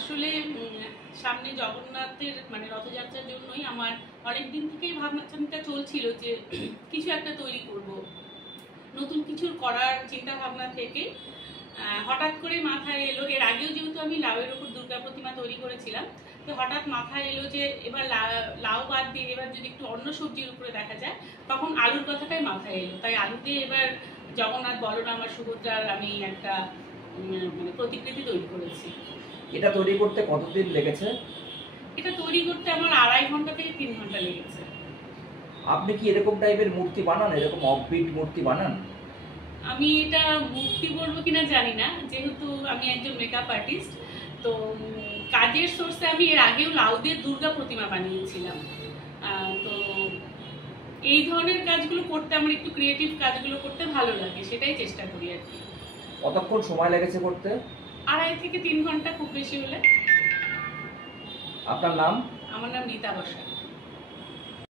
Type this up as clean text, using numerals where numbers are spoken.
আসলে সামনে জগন্নাথের মানে রথযাত্রার জন্যই আমার অনেক দিন থেকেই ভাবনাটা চলছিল যে কিছু একটা তৈরি করব, নতুন কিছু করার চিন্তা ভাবনা থেকে হঠাৎ করে মাথায় এলো, এর আগেও যেহেতু আমি লাউয়ের উপর দুর্গা প্রতিমা তৈরি করেছিলাম, তো হঠাৎ মাথায় এলো যে এবার লাউ বাদ দিয়ে এবার যদি একটু অন্য সবজির উপরে দেখা যায়, তখন আলুর কথাটাই মাথায় এলো। তাই আলু দিয়ে এবার জগন্নাথ, বলরাম আর সুভদ্রার আমি একটা মানে প্রতিকৃতি তৈরি করেছি। এটা তৈরি করতে কতদিন লেগেছে? এটা তৈরি করতে আমার 2.5 ঘন্টা থেকে 3 ঘন্টা লেগেছে। আপনি কি এরকম টাইপের মূর্তি বানান, এরকম অফবিট মূর্তি বানান? আমি এটা মূর্তি বলবো কিনা জানি না, যেহেতু আমি একজন মেকআপ আর্টিস্ট, তো কাজের সোর্সে আমি এর আগেও লাউ দিয়ে দুর্গা প্রতিমা বানিয়েছিলাম। তো এই ধরনের কাজগুলো করতে আমার একটু ক্রিয়েটিভ কাজগুলো করতে ভালো লাগে, সেটাই চেষ্টা করি আর কি। কতক্ষণ সময় লেগেছে করতে? 2.5 থেকে 3 ঘন্টা খুব বেশি হলে। আপনার নাম? আমার নাম রীতা বসাক।